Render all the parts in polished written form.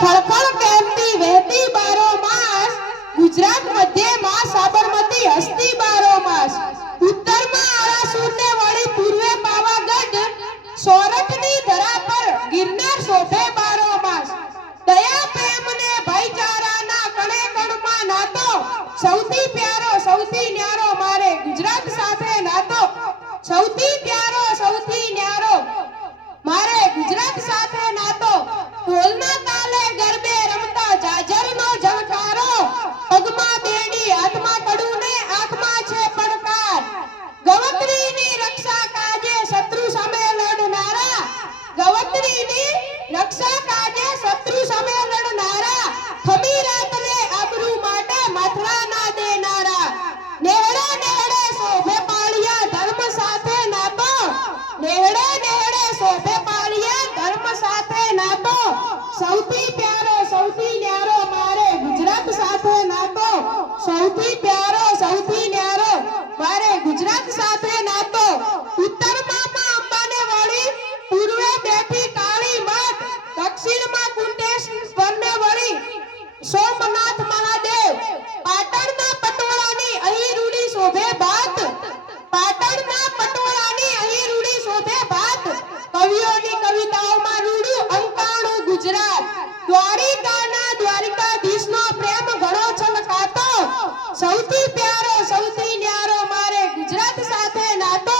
ખળખળ કહેતી વહેતી બારો માસ, ગુજરાત મધ્યે માં સાબરમતી હસતી બારો માસ, ઉત્તરમાં આરાસુર ને વળી પૂર્વે પાવાગઢ, સોરઠની ધરા પર ગિરનાર શોભે બારો માસ, દયા પ્રેમ ને ભાઈચારાના કણે કણમાં નાતો, સૌથી પ્યારો સૌથી ન્યારો મારે ગુજરાત સાથે નાતો, સૌથી પ્યારો સૌથી ન્યારો મારે ગુજરાત સાથે નાતો, ઢોલના તાલે ગરબે રમતા જાજરનો ઝણકારો, પગમાં બેડી હાથમાં કડું ને આંખમાં છે પડકાર, ગવત્રીની રક્ષા કાજે શત્રુ સામે લડનારા, ગવત્રીની રક્ષા કાજે શત્રુ સામે લડનારા, ખમીરાતને આબરૂ માટે માથડા ના દેનારા, નેહડે નેહડે શોભે પાળિયા ધર્મ સાથે નાતો, નેહડે નેહડે શોભે પાળિયા ધર્મ સાથે નાતો, સૌથી પ્યારો સૌથી ન્યારો મારે ગુજરાત સાથે નાતો, સૌથી પ્યારો સૌથી ન્યારો મારે ગુજરાત સાથે નાતો, ઉત્તરમાં માં અંબાને વળી પૂર્વે બેઠી કાળી માત, દક્ષિણમાં કુંડેશ્વરને વળી સોમનાથ મહાદેવ, પાટણના પટોળાની અહીં રૂડી શોભે ભાત, પાટણના પટોળાની અહીં રૂડી શોભે ભાત, કવિઓની કવિતાઓમાં રૂડું અંકાણું ગુજરાત, દ્વારિકાના દ્વારિકાધીશનો પ્રેમ ઘણો છલકાતો, સૌથી પ્યારો સૌથી ન્યારો મારે ગુજરાત સાથે નાતો,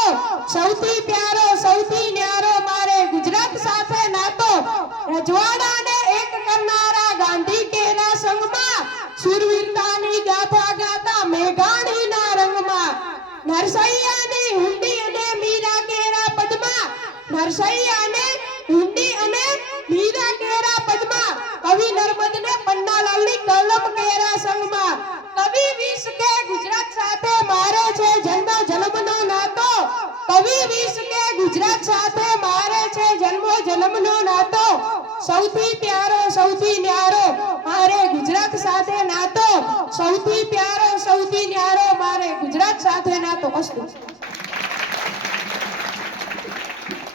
સૌથી પ્યારો સૌથી ન્યારો મારે ગુજરાત સાથે નાતો, રજવાડાને એક કરનારા ગાંધી કેના સંગમાં, શૂરવીરતાની ગાથા ગાતા મેઘાણીના રંગમાં, નરસૈયાની હુંડી અને મીરા કેરા પદમાં, નરસૈયાને હુંડી અને મીરા કેરા પદમાં, કવિ નર્મદને પન્નાલાલની કલમ કેરા સંગમાં, કવિ વિશ કે ગુજરાત સાથે મારે છે જન્મ જન્મનો નાતો, કવિ વિશ કે ગુજરાત સાથે મારે છે જન્મ જન્મનો નાતો, સૌથી પ્યારો સૌથી ન્યારો મારે ગુજરાત સાથે નાતો, સૌથી પ્યારો સૌથી ન્યારો મારે ગુજરાત સાથે નાતો. અસ્તુ.